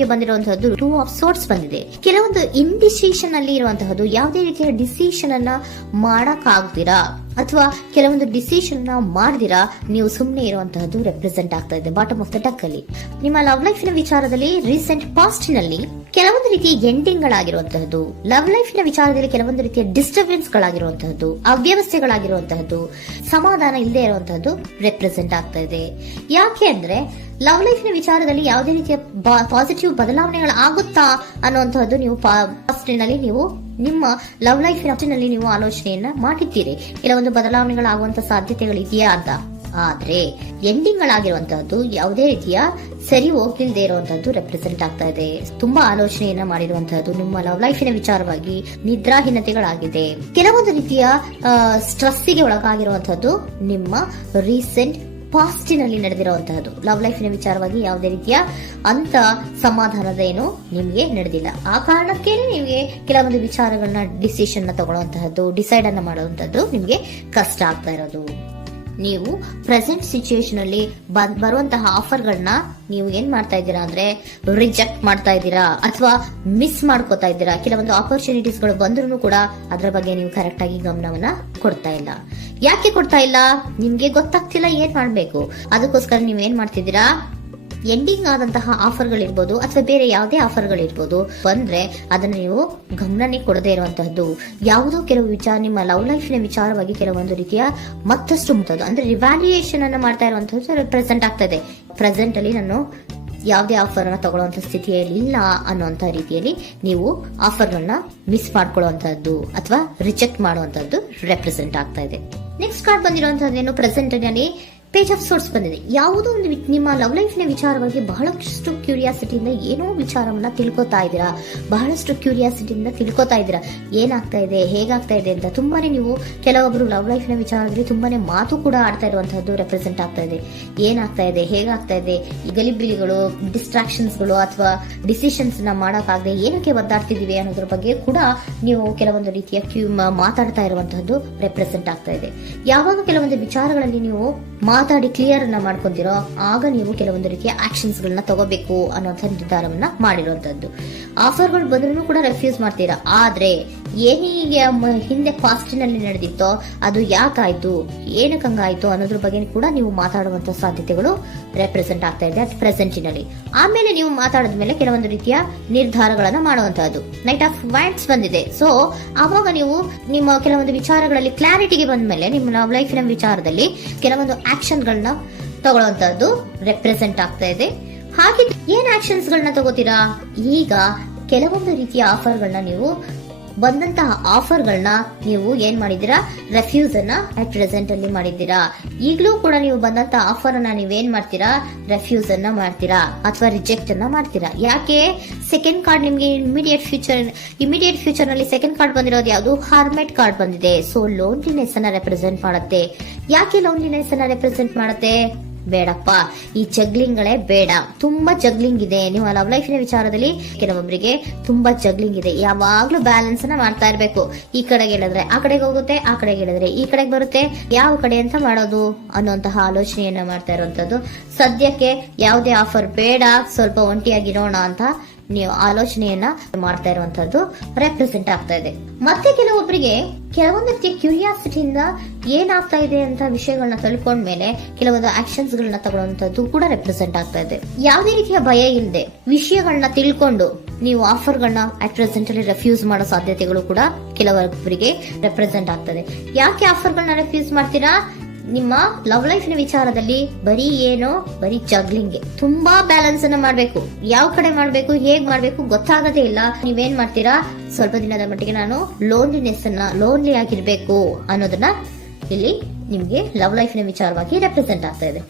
ನಿಮಗೆ ಬಂದಿರುವಂತಹದ್ದು 2 of sorts ಬಂದಿದೆ. ಕೆಲವೊಂದು ಇಂಡಿಸಿಷನ್ ಅಲ್ಲಿ ಇರುವಂತಹದ್ದು ಯಾವುದೇ ರೀತಿಯ ಡಿಸಿಷನ್ ಅನ್ನ ಮಾಡಕ್ ಆಗ್ದಿರಾ ಅಥವಾ ಕೆಲವೊಂದು ಡಿಸಿಷನ್ ಮಾಡ್ದಿರಾ ನೀವು ಸುಮ್ಮನೆ ಇರುವಂತಹದ್ದು ರೆಪ್ರೆಸೆಂಟ್ ಆಗ್ತಾ ಇದೆ ಬಾಟಮ್ ಆಫ್ ದ ಡಕ್ ಅಲ್ಲಿ. ನಿಮ್ಮ ಲವ್ ಲೈಫ್ ನ ವಿಚಾರದಲ್ಲಿ ರೀಸೆಂಟ್ ಪಾಸ್ಟ್ ನಲ್ಲಿ ಕೆಲವೊಂದು ರೀತಿಯ ಎಂಡಿಂಗ್ ಗಳಾಗಿರುವಂತಹದ್ದು, ಲವ್ ಲೈಫ್ ನ ವಿಚಾರದಲ್ಲಿ ಕೆಲವೊಂದು ರೀತಿಯ ಡಿಸ್ಟರ್ಬೆನ್ಸ್ ಗಳಾಗಿರುವಂತಹದ್ದು, ಅವ್ಯವಸ್ಥೆಗಳಾಗಿರುವಂತಹದ್ದು, ಸಮಾಧಾನ ಇಲ್ಲದೆ ಇರುವಂತಹದ್ದು ರೆಪ್ರೆಸೆಂಟ್ ಆಗ್ತಾ ಇದೆ. ಯಾಕೆ ಅಂದ್ರೆ ಲವ್ ಲೈಫ್ ನ ವಿಚಾರದಲ್ಲಿ ಯಾವುದೇ ರೀತಿಯ ಪಾಸಿಟಿವ್ ಬದಲಾವಣೆಗಳು ಆಗುತ್ತಾ ಅನ್ನುವಂತಹದ್ದು ನೀವು ಪಾಸ್ಟ್ ನಲ್ಲಿ ನೀವು ನಿಮ್ಮ ಲವ್ ಲೈಫ್ ನಲ್ಲಿ ನೀವು ಆಲೋಚನೆಯನ್ನ ಮಾಡಿದ್ದೀರಿ. ಕೆಲವೊಂದು ಬದಲಾವಣೆಗಳಾಗುವಂತ ಸಾಧ್ಯತೆಗಳಿದೆಯಾ ಅಂತ. ಆದ್ರೆ ಎಂಡಿಂಗ್ ಗಳಾಗಿರುವಂತಹದ್ದು ಯಾವುದೇ ರೀತಿಯ ಸರಿ ಹೋಗ್ಲಿಲ್ಲದೆ ಇರುವಂತಹದ್ದು ರೆಪ್ರೆಸೆಂಟ್ ಆಗ್ತಾ ಇದೆ. ತುಂಬಾ ಆಲೋಚನೆಯನ್ನ ಮಾಡಿರುವಂತಹದ್ದು ನಿಮ್ಮ ಲವ್ ಲೈಫಿನ ವಿಚಾರವಾಗಿ ನಿದ್ರಾಹೀನತೆಗಳಾಗಿದೆ. ಕೆಲವೊಂದು ರೀತಿಯ ಸ್ಟ್ರೆಸ್ಸಿಗೆ ಒಳಗಾಗಿರುವಂತಹದ್ದು ನಿಮ್ಮ ರೀಸೆಂಟ್ ಪಾಸ್ಟಿನಲ್ಲಿ ನಡೆದಿರುವಂತಹದ್ದು. ಲವ್ ಲೈಫಿನ ವಿಚಾರವಾಗಿ ಯಾವುದೇ ರೀತಿಯ ಅಂತ ಸಮಾಧಾನದ ಏನು ನಿಮ್ಗೆ ನಡೆದಿಲ್ಲ. ಆ ಕಾರಣಕ್ಕೆ ನಿಮ್ಗೆ ಕೆಲವೊಂದು ವಿಚಾರಗಳನ್ನ ಡಿಸಿಷನ್ ತಗೊಳ್ಳುವಂತಹದ್ದು, ಡಿಸೈಡ್ ಅನ್ನ ಮಾಡುವಂತಹದ್ದು ನಿಮ್ಗೆ ಕಷ್ಟ ಆಗ್ತಾ ಇರೋದು. ನೀವು ಪ್ರೆಸೆಂಟ್ ಸಿಚುಯೇಷನ್ ಅಲ್ಲಿ ಬರುವಂತಹ ಆಫರ್ಗಳನ್ನ ನೀವು ಏನ್ ಮಾಡ್ತಾ ಇದ್ದೀರಾ ಅಂದ್ರೆ ರಿಜೆಕ್ಟ್ ಮಾಡ್ತಾ ಇದ್ದೀರಾ ಅಥವಾ ಮಿಸ್ ಮಾಡ್ಕೋತಾ ಇದ್ದೀರಾ. ಕೆಲವೊಂದು ಆಪರ್ಚುನಿಟೀಸ್ ಗಳು ಬಂದ್ರೂ ಕೂಡ ಅದರ ಬಗ್ಗೆ ನೀವು ಕರೆಕ್ಟ್ ಆಗಿ ಗಮನವನ್ನ ಕೊಡ್ತಾ ಇಲ್ಲ. ಯಾಕೆ ಕೊಡ್ತಾ ಇಲ್ಲ? ನಿಮ್ಗೆ ಗೊತ್ತಾಗ್ತಿಲ್ಲ ಏನ್ ಮಾಡ್ಬೇಕು. ಅದಕ್ಕೋಸ್ಕರ ನೀವ್ ಏನ್ ಮಾಡ್ತಿದ್ದೀರಾ, ಎಂಡಿಂಗ್ ಆದಂತಹ ಆಫರ್ಗಳಿರ್ಬೋದು ಅಥವಾ ಬೇರೆ ಯಾವುದೇ ಆಫರ್ಗಳಿರ್ಬೋದು ಬಂದ್ರೆ ಅದನ್ನ ನೀವು ಗಮನನೇ ಕೊಡದೇ ಇರುವಂತಹದ್ದು. ಯಾವುದೋ ಕೆಲವು ವಿಚಾರ ನಿಮ್ಮ ಲವ್ ಲೈಫಿನ ವಿಚಾರವಾಗಿ ಕೆಲವೊಂದು ರೀತಿಯ ಮತ್ತಷ್ಟು ಮುಟ್ಟೋದು ಅಂದ್ರೆ ರಿವ್ಯಾಲ್ಯೂಯೇಷನ್ ಅನ್ನ ಮಾಡ್ತಾ ಇರುವಂತಹದ್ದು ಪ್ರೆಸೆಂಟ್ ಆಗ್ತಾ ಇದೆ. ಪ್ರೆಸೆಂಟ್ ಅಲ್ಲಿ ನಾನು ಯಾವುದೇ ಆಫರ್ ಅನ್ನ ತಗೊಳ್ಳುವಂತ ಸ್ಥಿತಿಯಲ್ಲಿ ಇಲ್ಲ ಅನ್ನುವಂತ ರೀತಿಯಲ್ಲಿ ನೀವು ಆಫರ್ಗಳನ್ನ ಮಿಸ್ ಮಾಡ್ಕೊಳ್ಳುವಂತಹದ್ದು ಅಥವಾ ರಿಜೆಕ್ಟ್ ಮಾಡುವಂತಹದ್ದು ರೆಪ್ರೆಸೆಂಟ್ ಆಗ್ತಾ ಇದೆ. ನೆಕ್ಸ್ಟ್ ಕಾರ್ಡ್ ಬಂದಿರುವಂತಹದ್ದೇನು ಪ್ರೆಸೆಂಟ್ ನಲ್ಲಿ ಪೇಜ್ ಆಫ್ ಸೋರ್ಟ್ಸ್ ಬಂದಿದೆ. ಯಾವುದೋ ಒಂದು ನಿಮ್ಮ ಲವ್ ಲೈಫಿನ ವಿಚಾರವಾಗಿ ಬಹಳಷ್ಟು ಕ್ಯೂರಿಯಾಸಿಟಿಯಿಂದ ಏನೋ ವಿಚಾರವನ್ನ ತಿಳ್ಕೊತಾ ಇದ್ದೀರಾ, ಬಹಳಷ್ಟು ಕ್ಯೂರಿಯಾಸಿಟಿಯಿಂದ ತಿಳ್ಕೊತಾ ಇದ್ದೀರಾ ಏನಾಗ್ತಾ ಇದೆ, ಹೇಗಾಗ್ತಾ ಇದೆ ಅಂತ. ತುಂಬಾನೇ ನೀವು ಕೆಲವೊಬ್ರು ಲವ್ ಲೈಫಿನ ವಿಚಾರದಲ್ಲಿ ತುಂಬಾನೇ ಮಾತು ಕೂಡ ಆಡ್ತಾ ಇರುವಂತಹದ್ದು ರೆಪ್ರೆಸೆಂಟ್ ಆಗ್ತಾ ಇದೆ. ಏನಾಗ್ತಾ ಇದೆ, ಹೇಗಾಗ್ತಾ ಇದೆ, ಗಲಿಬಿಲಿಗಳು, ಡಿಸ್ಟ್ರಾಕ್ಷನ್ಸ್ಗಳು ಅಥವಾ ಡಿಸಿಷನ್ಸ್ ನ ಮಾಡಕ್ಕಾಗದೆ ಏನಕ್ಕೆ ಒದ್ದಾಡ್ತಿದೀವಿ ಅನ್ನೋದ್ರ ಬಗ್ಗೆ ಕೂಡ ನೀವು ಕೆಲವೊಂದು ರೀತಿಯ ಮಾತಾಡ್ತಾ ಇರುವಂತಹದ್ದು ರೆಪ್ರೆಸೆಂಟ್ ಆಗ್ತಾ ಇದೆ. ಯಾವಾಗ ಕೆಲವೊಂದು ವಿಚಾರಗಳಲ್ಲಿ ನೀವು ಮಾತಾಡಿ ಕ್ಲಿಯರ್ ಅನ್ನ ಮಾಡ್ಕೊಂತೀರೋ ಆಗ ನೀವು ಕೆಲವೊಂದು ರೀತಿಯ ಆಕ್ಷನ್ಸ್ ಗಳನ್ನ ತಗೋಬೇಕು ಅನ್ನೋಂಥ ನಿರ್ಧಾರವನ್ನ ಮಾಡಿರುವಂತದ್ದು. ಆಫರ್ಗಳು ಬಂದ್ರೂ ಕೂಡ ರೆಫ್ಯೂಸ್ ಮಾಡ್ತೀರಾ. ಆದ್ರೆ ಏನೀಗ ಹಿಂದೆ ಪಾಸ್ಟಿನಲ್ಲಿ ನಡೆದಿತ್ತೋ ಅದು ಯಾಕಾಯ್ತು, ಏನಕ್ಕೆ ಹಂಗಾಯ್ತು ಅನ್ನೋದ್ರ ಬಗ್ಗೆ ಕೂಡ ನೀವು ಮಾತಾಡುವಂತ ಸಾಧ್ಯತೆಗಳು ರೆಪ್ರೆಸೆಂಟ್ ಆಗ್ತಾ ಇದೆ ಅಟ್ ಪ್ರೆಸೆಂಟಿನಲ್ಲಿ. ಆಮೇಲೆ ನೀವು ಮಾತಾಡಿದ್ಮೇಲೆ ಕೆಲವೊಂದು ರೀತಿಯ ನಿರ್ಧಾರಗಳನ್ನ ಮಾಡುವಂತಹದ್ದು. ನೈಟ್ ಆಫ್ ವ್ಯಾಂಡ್ಸ್ ಬಂದಿದೆ. ಸೊ ಆವಾಗ ನೀವು ನಿಮ್ಮ ಕೆಲವೊಂದು ವಿಚಾರಗಳಲ್ಲಿ ಕ್ಲಾರಿಟಿಗೆ ಬಂದ್ಮೇಲೆ ನಿಮ್ಮ ಲವ್ ಲೈಫಿನ ವಿಚಾರದಲ್ಲಿ ಕೆಲವೊಂದು ಆಕ್ಷನ್ ಗಳನ್ನ ತಗೊಳ್ಳುವಂತಹದ್ದು ರೆಪ್ರೆಸೆಂಟ್ ಆಗ್ತಾ ಇದೆ. ಹಾಗೆ ಏನ್ ಆಕ್ಷನ್ಸ್ ಗಳನ್ನ ತಗೋತೀರಾ? ಈಗ ಕೆಲವೊಂದು ರೀತಿಯ ಆಫರ್ಗಳನ್ನ ನೀವು ಬಂದಂತಹ ಆಫರ್ಗಳನ್ನ ನೀವು ಏನ್ ಮಾಡಿದೀರಾ, ರೆಫ್ಯೂಸ್ ಅನ್ನ ಅಟ್ ಪ್ರೆಸೆಂಟ್ ಅಲ್ಲಿ ಮಾಡಿದ್ದೀರಾ. ಈಗಲೂ ಕೂಡ ನೀವು ಬಂದಂತಹ ಆಫರ್ ಅನ್ನ ನೀವೇನ್ ಮಾಡ್ತೀರಾ, ರೆಫ್ಯೂಸ್ ಅನ್ನ ಮಾಡ್ತೀರಾ ಅಥವಾ ರಿಜೆಕ್ಟ್ ಅನ್ನ ಮಾಡ್ತೀರಾ. ಯಾಕೆ? ಸೆಕೆಂಡ್ ಕಾರ್ಡ್ ನಿಮ್ಗೆ ಇಮಿಡಿಯೇಟ್ ಫ್ಯೂಚರ್ ನಲ್ಲಿ ಸೆಕೆಂಡ್ ಕಾರ್ಡ್ ಬಂದಿರೋದು ಯಾವುದು, ಹಾರ್ಮೆಟ್ ಕಾರ್ಡ್ ಬಂದಿದೆ. ಸೊ ಲೋನ್ಲಿನೆಸ್ ಅನ್ನ ರೆಪ್ರೆಸೆಂಟ್ ಮಾಡುತ್ತೆ. ಯಾಕೆ ಲೋನ್ಲಿನೆಸ್ ಅನ್ನ ರೆಪ್ರೆಸೆಂಟ್ ಮಾಡುತ್ತೆ? ಬೇಡಪ್ಪ, ಈ ಜಗ್ಲಿಂಗ್ ಗಳೇ ಬೇಡ. ತುಂಬಾ ಜಗ್ಲಿಂಗ್ ಇದೆ ನಿಮ್ಮ ಲವ್ ಲೈಫಿನ ವಿಚಾರದಲ್ಲಿ. ಕೆಲವೊಬ್ಬರಿಗೆ ತುಂಬಾ ಜಗ್ಲಿಂಗ್ ಇದೆ. ಯಾವಾಗ್ಲೂ ಬ್ಯಾಲೆನ್ಸ್ ಅನ್ನ ಮಾಡ್ತಾ ಇರ್ಬೇಕು. ಈ ಕಡೆಗೆ ಹೇಳಿದ್ರೆ ಆ ಕಡೆಗೆ ಹೋಗುತ್ತೆ, ಆ ಕಡೆಗೆ ಹೇಳಿದ್ರೆ ಈ ಕಡೆಗೆ ಬರುತ್ತೆ. ಯಾವ ಕಡೆ ಅಂತ ಮಾಡೋದು ಅನ್ನುವಂತಹ ಆಲೋಚನೆಯನ್ನ ಮಾಡ್ತಾ ಇರುವಂತದ್ದು. ಸದ್ಯಕ್ಕೆ ಯಾವುದೇ ಆಫರ್ ಬೇಡ, ಸ್ವಲ್ಪ ಒಂಟಿಯಾಗಿರೋಣ ಅಂತ ನೀವು ಆಲೋಚನೆಯನ್ನ ಮಾಡ್ತಾ ಇರುವಂತದ್ದು ರೆಪ್ರೆಸೆಂಟ್ ಆಗ್ತಾ ಇದೆ. ಮತ್ತೆ ಕೆಲವೊಬ್ಬರಿಗೆ ಕೆಲವೊಂದು ರೀತಿಯ ಕ್ಯೂರಿಯಾಸಿಟಿಯಿಂದ ಏನಾಗ್ತಾ ಇದೆ ಅಂತ ವಿಷಯಗಳನ್ನ ತಿಳ್ಕೊಂಡ್ಮೇಲೆ ಕೆಲವೊಂದು ಆಕ್ಷನ್ಸ್ ಗಳನ್ನ ತಗೊಳ್ಳುವಂತದ್ದು ಕೂಡ ರೆಪ್ರೆಸೆಂಟ್ ಆಗ್ತಾ ಇದೆ. ಯಾವುದೇ ರೀತಿಯ ಭಯ ಇಲ್ಲದೆ ವಿಷಯಗಳನ್ನ ತಿಳ್ಕೊಂಡು ನೀವು ಆಫರ್ಗಳನ್ನ ಅಟ್ ಪ್ರೆಸೆಂಟ್ ಅಲ್ಲಿ ರೆಫ್ಯೂಸ್ ಮಾಡೋ ಸಾಧ್ಯತೆಗಳು ಕೂಡ ಕೆಲವೊಬ್ಬರಿಗೆ ರೆಪ್ರೆಸೆಂಟ್ ಆಗ್ತದೆ. ಯಾಕೆ ಆಫರ್ಗಳನ್ನ ರೆಫ್ಯೂಸ್ ಮಾಡ್ತೀರಾ? ನಿಮ್ಮ ಲವ್ ಲೈಫಿನ ವಿಚಾರದಲ್ಲಿ ಬರೀ ಜಗ್ಲಿಂಗ್, ತುಂಬಾ ಬ್ಯಾಲೆನ್ಸ್ ಅನ್ನ ಮಾಡ್ಬೇಕು. ಯಾವ ಕಡೆ ಮಾಡ್ಬೇಕು, ಹೇಗ್ ಮಾಡ್ಬೇಕು ಗೊತ್ತಾಗದೇ ಇಲ್ಲ. ನೀವೇನ್ ಮಾಡ್ತೀರಾ, ಸ್ವಲ್ಪ ದಿನದ ಮಟ್ಟಿಗೆ ನಾನು ಲೋನ್ಲಿ ಆಗಿರ್ಬೇಕು ಅನ್ನೋದನ್ನ ಇಲ್ಲಿ ನಿಮ್ಗೆ ಲವ್ ಲೈಫಿನ ವಿಚಾರವಾಗಿ ರೆಪ್ರೆಸೆಂಟ್ ಆಗ್ತಾ ಇದೆ.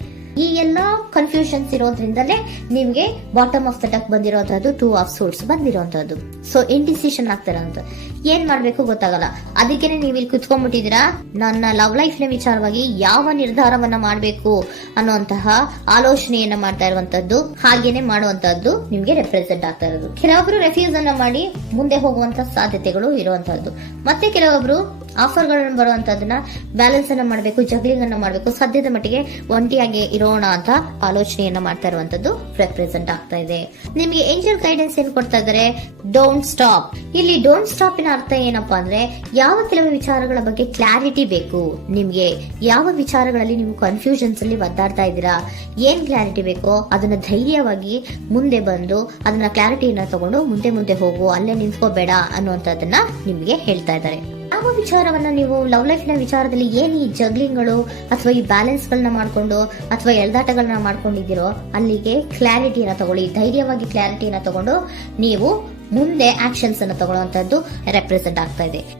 ಈ ಎಲ್ಲಾ ಕನ್ಫ್ಯೂಷನ್ಸ್ ಇರೋದ್ರಿಂದಲೇ ನಿಮ್ಗೆ ಬಾಟಮ್ ಆಫ್ ದ ಡಕ್ ಬಂದಿರುವಂತಹದ್ದು 2 ಆಫ್ ಸೋರ್ಟ್ಸ್ ಬಂದಿರುವಂತಹದ್ದು. ಸೊ ಇಂಡಿಸಿಷನ್ ಆಗ್ತಿರೋಂತ ಏನ್ ಮಾಡ್ಬೇಕು ಗೊತ್ತಾಗಲ್ಲ. ಅದಕ್ಕೇನೆ ನೀವು ಇಲ್ಲಿ ಕುತ್ಕೊಂಡ್ಬಿಟ್ಟಿದ್ದೀರಾ, ನನ್ನ ಲವ್ ಲೈಫ್ ನ ವಿಚಾರವಾಗಿ ಯಾವ ನಿರ್ಧಾರವನ್ನ ಮಾಡ್ಬೇಕು ಅನ್ನುವಂತಹ ಆಲೋಚನೆಯನ್ನ ಮಾಡ್ತಾ ಇರುವಂತದ್ದು, ಹಾಗೇನೆ ಮಾಡುವಂತಹದ್ದು ನಿಮ್ಗೆ ರೆಪ್ರೆಸೆಂಟ್ ಆಗ್ತಾ ಇರೋದು. ಕೆಲವೊಬ್ರು ರೆಫ್ಯೂಸ್ ಅನ್ನ ಮಾಡಿ ಮುಂದೆ ಹೋಗುವಂತ ಸಾಧ್ಯತೆಗಳು ಇರುವಂತಹದ್ದು. ಮತ್ತೆ ಕೆಲವೊಬ್ರು ಆಫರ್ಗಳನ್ನು ಬರುವಂತದನ್ನ ಬ್ಯಾಲೆನ್ಸ್ ಅನ್ನ ಮಾಡಬೇಕು, ಜಗ್ಲಿಂಗ್ ಅನ್ನ ಮಾಡಬೇಕು, ಸದ್ಯದ ಮಟ್ಟಿಗೆ ಒಂಟಿಯಾಗಿ ಇರೋಣ ಅಂತ ಆಲೋಚನೆಯನ್ನ ಮಾಡ್ತಾ ಇರುವಂತದ್ದು ರೆಪ್ರೆಸೆಂಟ್ ಆಗ್ತಾ ಇದೆ. ನಿಮಗೆ ಏಂಜಲ್ ಗೈಡೆನ್ಸ್ ಏನ್ ಕೊಡ್ತಾ ಇದ್ದಾರೆ, ಡೋಂಟ್ ಸ್ಟಾಪ್. ಇಲ್ಲಿ ಡೋಂಟ್ ಸ್ಟಾಪ್ ಇನ ಅರ್ಥ ಏನಪ್ಪಾ ಅಂದ್ರೆ, ಯಾವ ಕೆಲವು ವಿಚಾರಗಳ ಬಗ್ಗೆ ಕ್ಲಾರಿಟಿ ಬೇಕು ನಿಮ್ಗೆ, ಯಾವ ವಿಚಾರಗಳಲ್ಲಿ ನೀವು ಕನ್ಫ್ಯೂಷನ್ಸ್ ಅಲ್ಲಿ ಒದ್ದಾಡ್ತಾ ಇದ್ದೀರಾ, ಏನ್ ಕ್ಲಾರಿಟಿ ಬೇಕೋ ಅದನ್ನ ಧೈರ್ಯವಾಗಿ ಮುಂದೆ ಬಂದು ಅದನ್ನ ಕ್ಲಾರಿಟಿಯನ್ನ ತಗೊಂಡು ಮುಂದೆ ಹೋಗು, ಅಲ್ಲೇ ನಿಂತ್ಕೋಬೇಡ ಅನ್ನುವಂಥದ್ದನ್ನ ನಿಮ್ಗೆ ಹೇಳ್ತಾ ಇದ್ದಾರೆ. ಯಾವ ವಿಚಾರವನ್ನ ನೀವು ಲವ್ ಲೈಫ್ ನ ವಿಚಾರದಲ್ಲಿ ಏನ್ ಈ ಜಗ್ಲಿಂಗ್ಗಳು ಅಥವಾ ಈ ಬ್ಯಾಲೆನ್ಸ್ ಗಳನ್ನ ಮಾಡ್ಕೊಂಡು ಅಥವಾ ಎಳ್ದಾಟಗಳನ್ನ ಮಾಡ್ಕೊಂಡಿದ್ದೀರೋ ಅಲ್ಲಿಗೆ ಕ್ಲಾರಿಟಿಯನ್ನ ತಗೊಳ್ಳಿ, ಧೈರ್ಯವಾಗಿ ಕ್ಲಾರಿಟಿಯನ್ನ ತಗೊಂಡು ನೀವು ಮುಂದೆ ಆಕ್ಷನ್ಸ್ ಅನ್ನ ತಗೊಳ್ಳುವಂತದ್ದು ರೆಪ್ರೆಸೆಂಟ್ ಆಗ್ತಾ ಇದೆ.